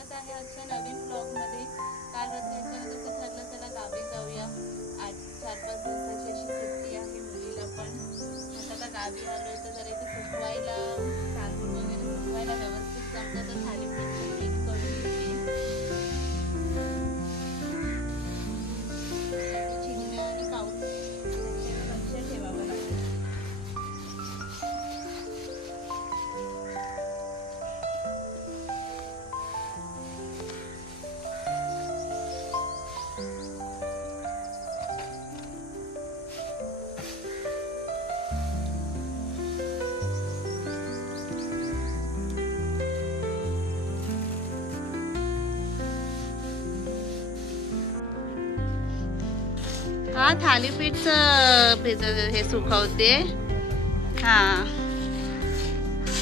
स्वागत आहे आजच्या नवीन ब्लॉगमध्ये. काल रात्री अचानक असं ठरलं चला गावी जाऊया. आज 4-5 दिवसाची अशी सुट्टी आहे मुलीला पण. आता गावी आलोय तर जरा इथे सुकवायला तांदूळ वगैरे सुकवायला व्यवस्थित जमतं तर थालीपीठचं पीठ करून घेते. चिमण्या आणि पाऊस लक्ष ठेवावं लागेल. हा थालीपीठचं हे सुकवते. हा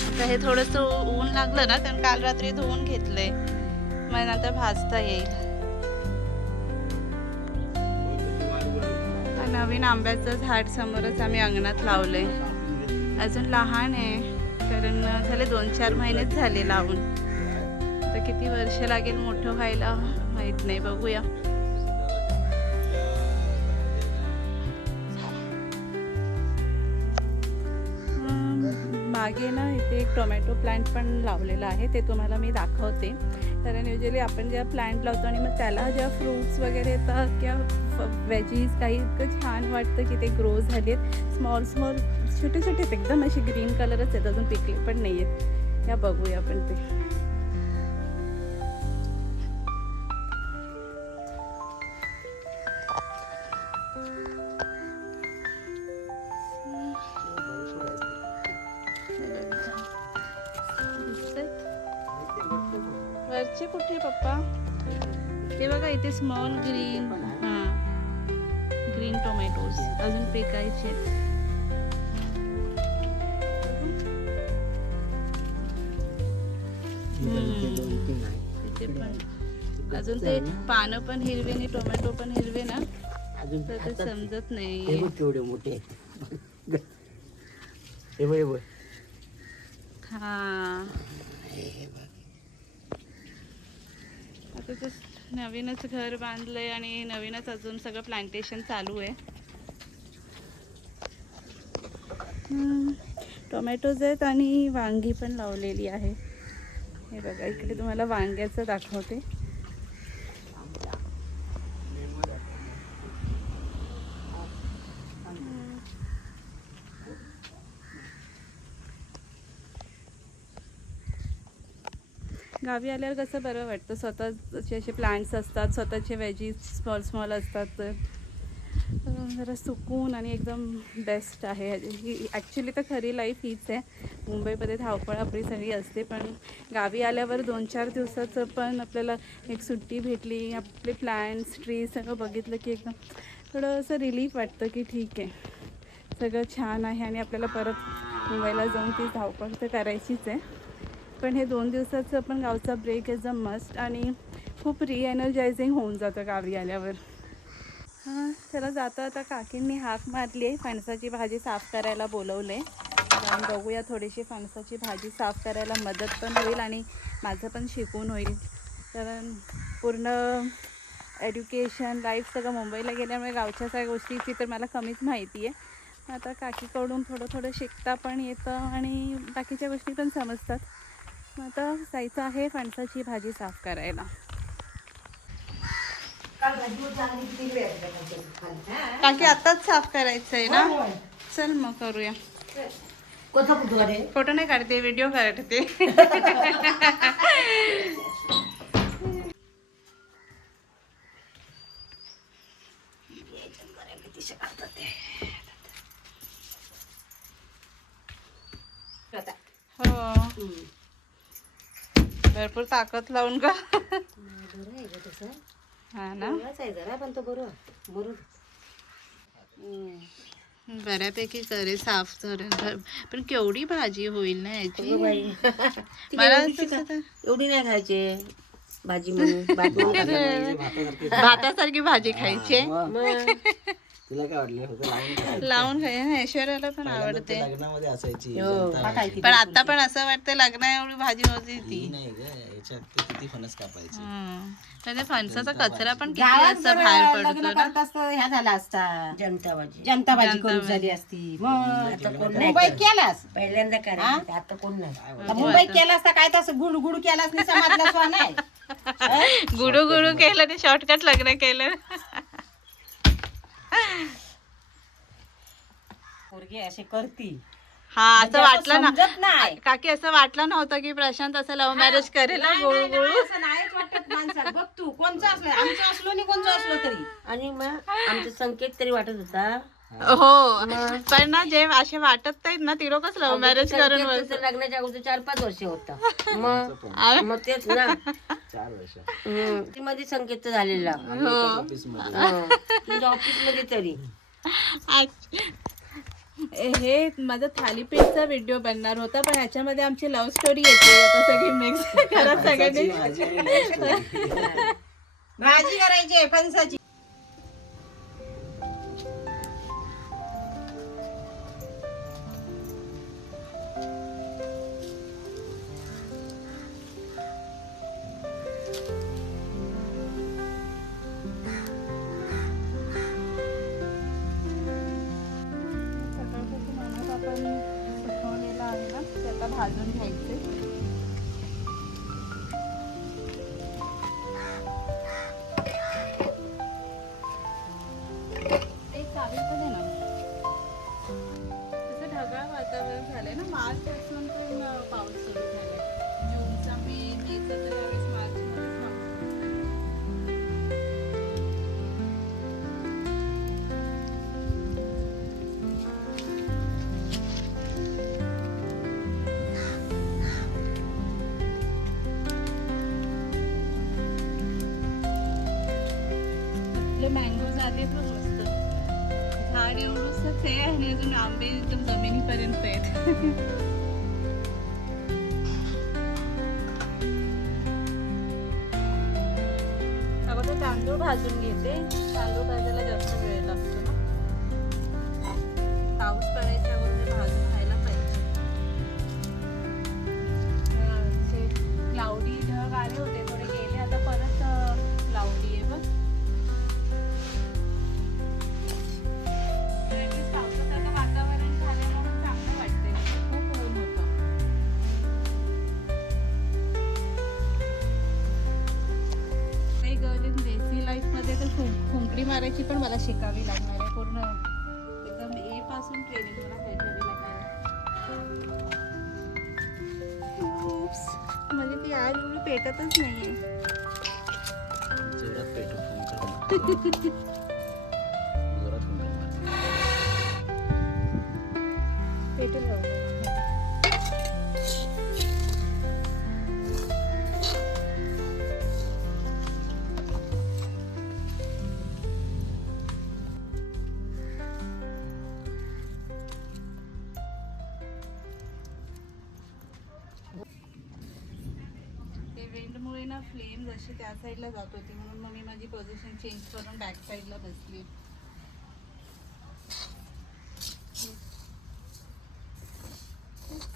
आता हे थोडस ऊन लागलं ना कारण काल रात्री धुवून घेतलंय मग नंतर भाजता येईल. नवीन आंब्याचं झाड समोरच आम्ही अंगणात लावलंय. अजून लहान आहे कारण झाले 2-4 महिनेच झाले लावून. तर किती वर्ष लागेल मोठं व्हायला माहित नाही, बघूया. मागे ना इथे एक टोमॅटो प्लांट पण लावलेला आहे, ते तुम्हाला मी दाखवते. कारण युजली आपण जेव्हा प्लांट लावतो आणि मग त्याला जेव्हा फ्रूट्स वगैरे येतात किंवा व्हेजीज काही इतकं छान वाटतं की ते ग्रो झालेत. स्मॉल स्मॉल छोटे छोटे एकदम असे ग्रीन कलरच आहेत, अजून पिकले पण नाही आहेत. या बघूया आपण ते. वरचे कुठे पप्पा? हे बघा इथे स्मॉल ग्रीन, ग्रीन टोमॅटोज अजून पिकायचे. तिथे पण अजून ते पानं पण हिरवे आणि टोमॅटो पण हिरवे ना, तर ते समजत नाही. तेवढे मोठे हा आता तर नवीनच घर बांधलंय आणि नवीनच अजून सगळं प्लांटेशन चालू आहे. टोमॅटोज आहेत आणि वांगी पण लावलेली आहे. हे बघा इकडे तुम्हाला वांग्याचं दाखवते. गावी आल्यावर कसं बरं वाटतं, स्वतःचे असे प्लांट्स असतात, स्वतःचे व्हेजीज स्मॉल स्मॉल असतात, तर जरा सुकून आणि एकदम बेस्ट आहे. ही ॲक्च्युली तर खरी लाईफ हीच आहे. मुंबईमध्ये धावपळ आपली सगळी असते, पण गावी आल्यावर 2-4 दिवसाचं पण आपल्याला एक सुट्टी भेटली, आपले प्लांट्स ट्रीज सगळं बघितलं की एकदम थोडं असं रिलीफ वाटतं की ठीक आहे सगळं छान आहे. आणि आपल्याला परत मुंबईला जाऊन ती धावपळ तर करायचीच आहे, पण हे 2 दिवसाचं पण गावचा ब्रेक इज अ मस्ट आणि खूप रिएनर्जायझिंग होऊन जातं गावी आल्यावर. हां चला जाता आता काकींनी हाक मारली आहे, फणसाची भाजी साफ करायला बोलवलं आहे. जाऊन बघूया, थोडीशी फणसाची भाजी साफ करायला मदत पण होईल आणि माझं पण शिकून होईल. कारण पूर्ण एज्युकेशन लाईफ सगळं मुंबईला गेल्यामुळे गावच्या सगळ्या गोष्टीची तर मला कमीच माहिती आहे. आता काकीकडून थोडं शिकता पण येतं आणि बाकीच्या गोष्टी पण समजतात. मग आता जायचं आहे फणसाची भाजी साफ करायला. काकी आताच साफ करायचं आहे ना? चल मग करूया. फोटो नाही काढते, व्हिडिओ काढते. हो भरपूर ताकद लावून का? हा ना, बऱ्यापैकी करे साफ तर. पण केवढी भाजी होईल ना याची. मला एवढी नाही खायची भाजी म्हणून. भातासारखी भाजी खायची. तुला काय वाटलं होतं लावून लावून खाय ना, ऐश्वर्याला पण आवडते. लग्नामध्ये असायची हो. जनता भाजी. पण आता पण असं वाटतं लग्ना एवढी भाजी नव्हती ती. ही नाही ग याच्यात ती किती फणस कापायची. म्हणजे फणसाचा कचरा पण किती गावात असं जर बाहेर लग्न पडतो ना. करत असतं ह्या झाला असता जनता भाजी जनता भाजी करून झाली असती मग मुंबईत केलास पहिल्यांदा करायचं आता कोण नाही. तर मुंबईत केला असता काय तसं गुड गुड केलास नाही समाजला स्वा नाही गुडू गुडू केलं ते शॉर्टकट लग्न केलं. पोरगी असे करती हा असं वाटलं ना समजत नाही. काकी, असं वाटलं नव्हतं की प्रशांत असं लव्ह मॅरेज करेल ना, गोळू गोळू. असं नाहीच वाटत माणसाला. बघ तू कोणचं असलं आमचं असलो नाही कोणचं असलो तरी आणि मग आमचा संकेत तरी वाटत होता. हो पण ना जे असे वाटत नाहीत ना ती लोकच लव्ह मॅरेज करून संकेतचं तर लग्नाच्या अगोदर 4-5 वर्ष होता. मग तेच ना 4 वर्ष ती मध्ये संकेत झालेला ऑफिस मध्ये. तुझ्या ऑफिस मध्ये तरी हे माझा थालीपीठचा व्हिडिओ बनणार होता, पण ह्याच्यामध्ये आमची लव्ह स्टोरी येते आता सगळी मिक्स करत सगळ्यांनी. भाजी आणि love story. भाजी करायची आहे फणसाची. सकाळपासून अनाथ आपण सुकवलेला आहे ना, ते आता भाजून घ्यायचे. एक चावी पण आहे ना. तसं ढगाळ वातावरण झालंय ना, मार्च पासून पण पाऊस सुरू झालाय. जूनचा मेचा तर यावेळेस मार्चमध्ये थांबतो. आपले मँगो झाले पण मस्त. झाड एवढंच आहे आणि अजून आंबे एकदम जमिनीपर्यंत आहेत. अगोदर तांदूळ भाजून घेते. तांदूळ भाजायला जास्त वेळ लागतो ना. पाऊस पडायच्या अगोदर भाजून खायला पाहिजे. क्लाउडी ढग आले होते, थोडे गेले, आता परत क्लाउडी आहे बघ. पावसासारखं वातावरण झाल्यामुळे चांगलं वाटतंय. खूप ऊन होतं. काही गर्ल देसी लाईफ मध्ये तर खुंकडी मारायची पण मला शिकावी लागणार आहे. पूर्ण एकदम ए पासून ट्रेनिंग मला घ्यावी लागणार. Oops. म्हणजे ती आज एवढी पेटतच नाहीये. जोरात पेटून फोन कर. जोरात फोन कर. पेटेल लवकर. ते विंडमुळे ना फ्लेम जशी त्या साईडला जात होती, म्हणून मग मी माझी पोझिशन चेंज करून बॅक साईडला बसली.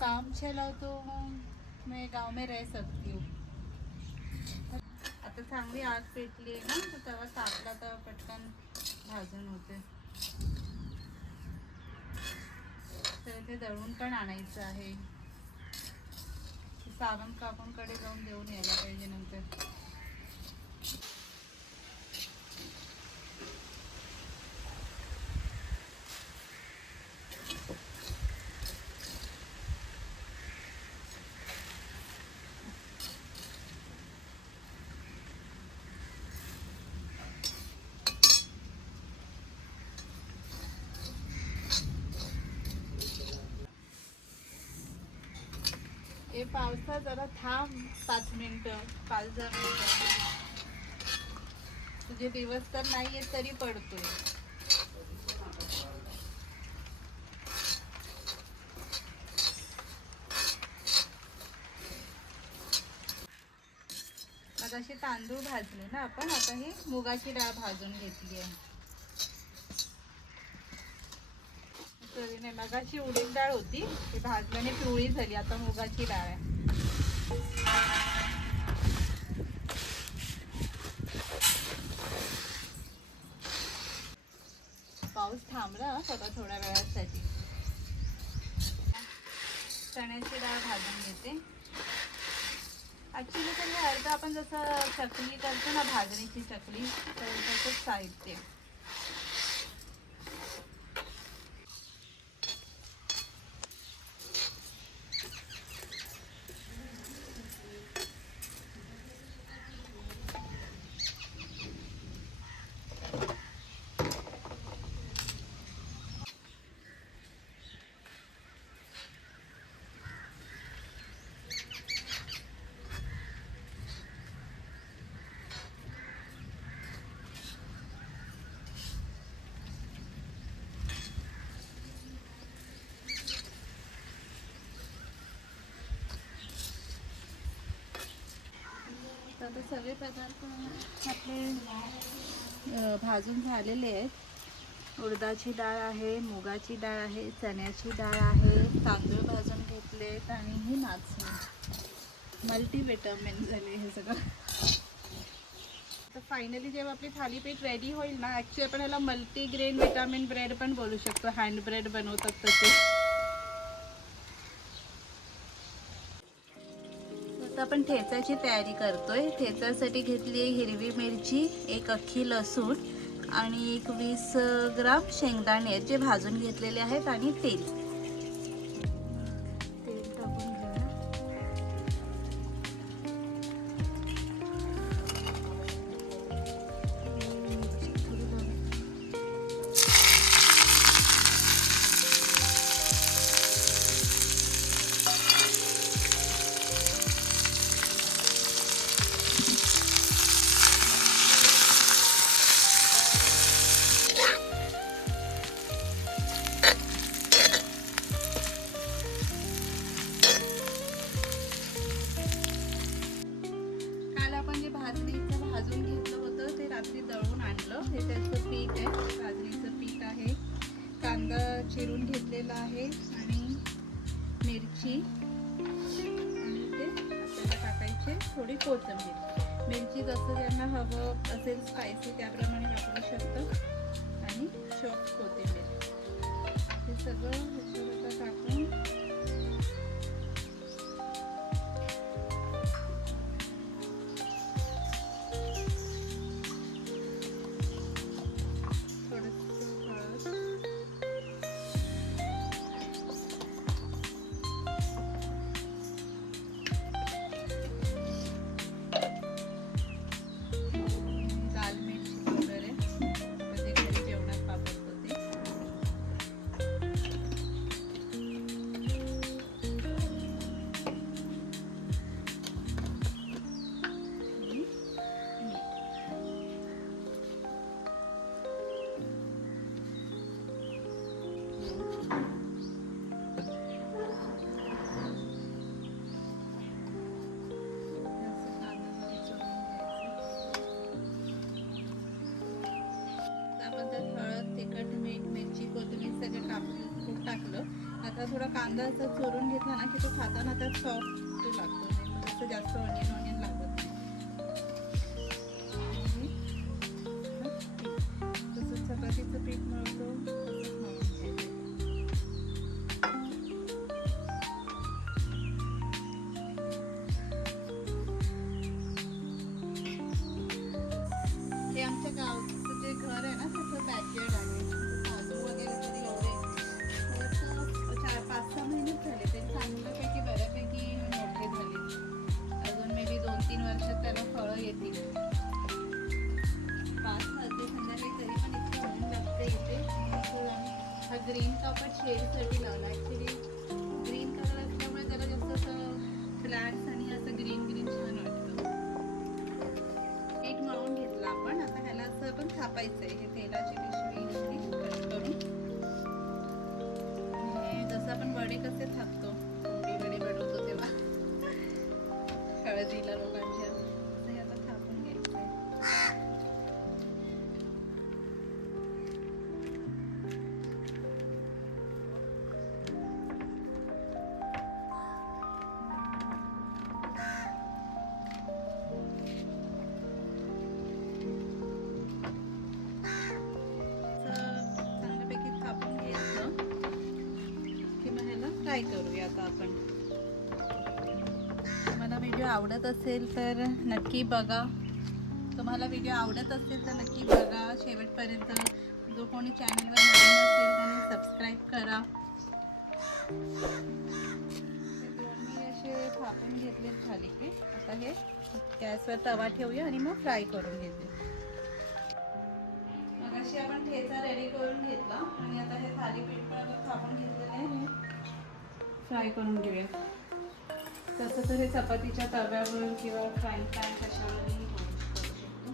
काम चला तो मैं गाव में रह सकती हूँ. आता चांगली आग पेटली आहे ना, तर तेव्हा तापला तर पटकन भाजून होते. तर ते दळून पण आणायचं आहे. सावंत काकूंकडे जाऊन देऊन यायला पाहिजे नंतर. ए पावसा जरा थांब 5 मिनिटं, 5-10 मिनिटं. तुझे दिवस तर नाहीये तरी पडतोय. मगाशी तांदूळ भाजले ना आपण, आता ही मुगाची डाळ भाजून घेतली आहे. नाही, मगाची उडीद डाळ होती ती भाजल्याने पिवळी झाली, आता मुगाची डाळ आहे. पाऊस थांबला थोडा थोड्या वेळासाठी. चण्याची डाळ भाजून घेते. ॲक्च्युली तर हे अर्ध आपण जसं चकली करतो ना, भाजणीची चकली, तर तसंच साहित्य. आता सगळे पदार्थ आपले भाजून झालेले आहेत. उडदाची डाळ आहे, मुगाची डाळ आहे, चण्याची डाळ आहे, तांदूळ भाजून घेतलेत आणि ही नाचणी. मल्टीविटामिन झाले हे सगळं. तर फायनली जेव्हा आपली थालीपीठ रेडी होईल ना, ॲक्च्युली आपण याला मल्टीग्रेन विटामिन ब्रेड पण बोलू शकतो, हँड ब्रेड बनवतात तसे. आता आपण ठेचाची तयारी करतोय. ठेचासाठी घेतली आहे हिरवी मिरची, एक अख्खी लसूण आणि एक 20 ग्राम शेंगदाणे जे भाजून घेतलेले आहेत आणि तेल टाकून घेऊया. भाजून घेतलं होतं ते रात्री दळून आणलं. हे त्याचं पीठ आहे, भाजणीचं पीठ आहे. कांदा चिरून घेतलेला आहे आणि मिरची आणि ते आपल्याला टाकायचे थोडी कोथिंबीर. मिरची जसं ज्यांना हवं असेल स्पायसी त्याप्रमाणे वापरू शकतं आणि चॉप कोथिंबीर. हे सगळं ह्याच्यावर टाकून टाकलं. आता थोडा कांदा असं चोरून घेतला ना की तो खाताना त्यात सॉफ्ट लागतो, असं जास्त ऑनियन लागत नाही. तसंच चपातीचं पीठ मळतो तसंच मळून घ्यायचं. हे आमच्या गावचं जे घर आहे ना त्याचं बॅकयार्ड आहे. सासू वगैरे तरी एवढे 4-5-6 महिनेच झाले, ते चांगल्यापैकी बऱ्यापैकी मोठे झाले. अजून मे बी 2-3 वर्षात त्याला फळं येतील. 5 वाजले संध्याकाळी तरी पण इतकी ऊन लागते इथे. हा ग्रीन कापड शेडसाठी लावला. ॲक्च्युली ग्रीन कलर असल्यामुळे त्याला जास्त असं फ्लॅट्स आणि असं ग्रीन ग्रीन छान वाटतं. पीठ मळून घेतलं आपण. आता ह्याला असं आपण थापायचं आहे. हे तेलाची पिशवी कट करून जसं आपण वडे कसे थापतो, कोंबडी वडे बनवतो तेव्हा हळदीला लोकांच्या, हे आता थापून घ्यायचं आहे. फ्राय करूया आता आपण. तुम्हाला व्हिडिओ आवडत असेल तर नक्की बघा. तुम्हाला व्हिडिओ आवडत असेल तर नक्की बघा शेवटपर्यंत. जो कोणी चॅनलवर नवीन असेल त्याने सबस्क्राईब करा. मी असे थापून घेतले थालीपीठ. आता हे गॅसवर तवा ठेवूया आणि मग फ्राय करून घेते. मग अशी आपण ठेचा रेडी करून घेतला आणि आता हे थालीपीठ पण आपण थापून घेतलेले आहे. फ्राय करून घेऊया. तसं तर हे चपातीच्या तव्यावर किंवा फ्राईंग पॅन कशावरही करू शकतो.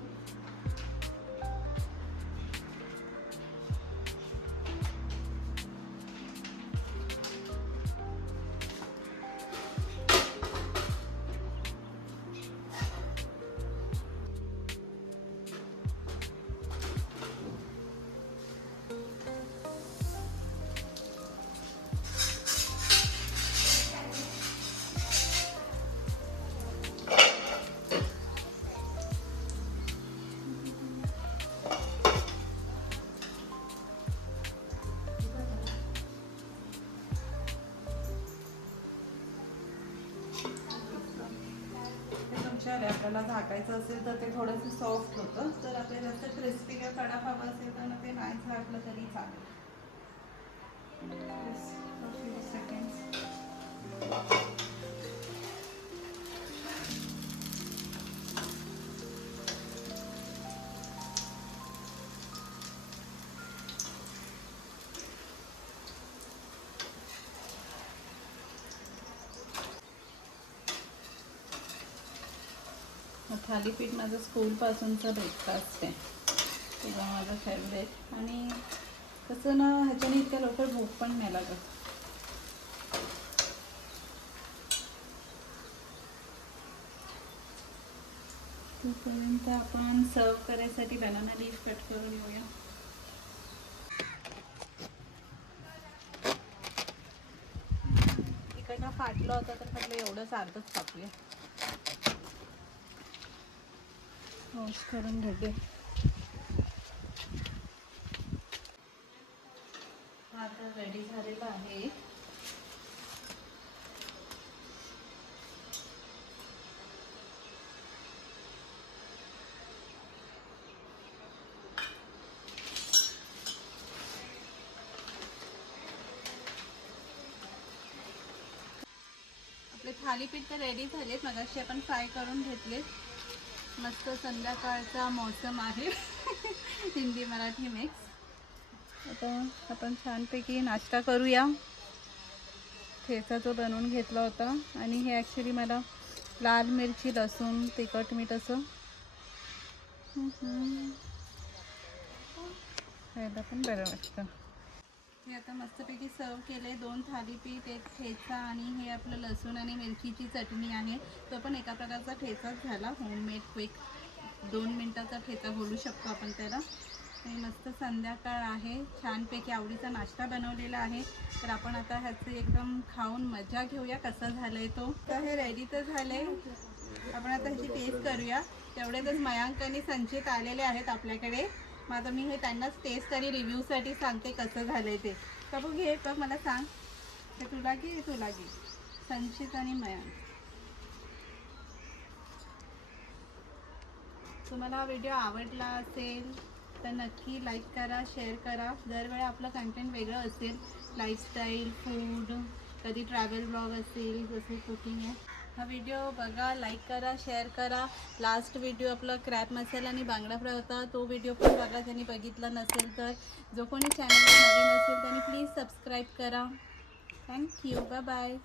आपल्याला झाकायचं असेल तर ते थोडंसं सॉफ्ट होतं. तर आपल्याला जास्त क्रिस्पी किंवा कडक हवं असेल तर मग ते नाही झाकलं तरी चालेल. थालीपीठ माझं स्कूलपासूनचा ब्रेकफास्ट आहे किंवा माझं फेवरेट. आणि कसं ना ह्याच्याने इतक्या लवकर भूक पण नाही लागत. तोपर्यंत आपण सर्व करायसाठी बनाना लीफ कट करून घेऊया. इकडनं फाटलं होतं तर म्हटलं एवढंच अर्धच कापूया. वॉश करून घेते. आता रेडी झालेला आहे. आपले थालीपीठ तर रेडी झालेत. मगाशी आपण फ्राय करून घेतलेत. मस्त संध्याकाळचा मौसम आहे. हिंदी मराठी मिक्स. आता आपण छानपैकी नाश्ता करूया. ठेचा जो बनवून घेतला होता आणि हे ॲक्च्युली मला लाल मिरची लसूण तिखट मीठ असं खायला पण बरं वाटतं. हे आता मस्तपैकी सर्व केले. 2 थालीपीठ, 1 ठेचा आणि हे आपलं लसूण आणि मिरचीची चटणी आहे. तो पण एका प्रकारचा ठेचाच झाला. होममेड क्विक 2 मिनटाचा ठेचा बोलू शकतो आपण त्याला. आणि मस्त संध्याकाळ आहे. छानपैकी आवडीचा नाश्ता बनवलेला आहे. तर आपण आता ह्याचं एकदम खाऊन मजा घेऊया कसं झालं आहे तो. तर हे रेडी तर झाले. आपण आता ह्याची टेस्ट करूया. तेवढेच मयांक आणि संचित आलेले आहेत आपल्याकडे. मग आता मी हे त्यांनाच टेस्ट आणि रिव्ह्यूसाठी सांगते कसं झालं आहे ते. तर बघ घे, बघ मला सांग ते तुला की तुला घे. संचित आणि मयांक, तुम्हाला हा व्हिडिओ आवडला असेल तर नक्की लाईक करा, शेअर करा. दरवेळी आपलं कंटेंट वेगळं असेल. लाईफस्टाईल, फूड, कधी ट्रॅव्हल ब्लॉग असेल, जसे कुकिंग आहे. हा व्हिडिओ बघा, लाईक करा, शेअर करा. लास्ट व्हिडिओ आपला क्रॅब मसाला आणि बांगडा फ्राय होता. तो व्हिडिओ पण बघा ज्यांनी बघितला नसेल तर. जो कोणी चॅनलवर नवीन असेल त्यांनी प्लीज सबस्क्राईब करा. थँक्यू. Bye bye.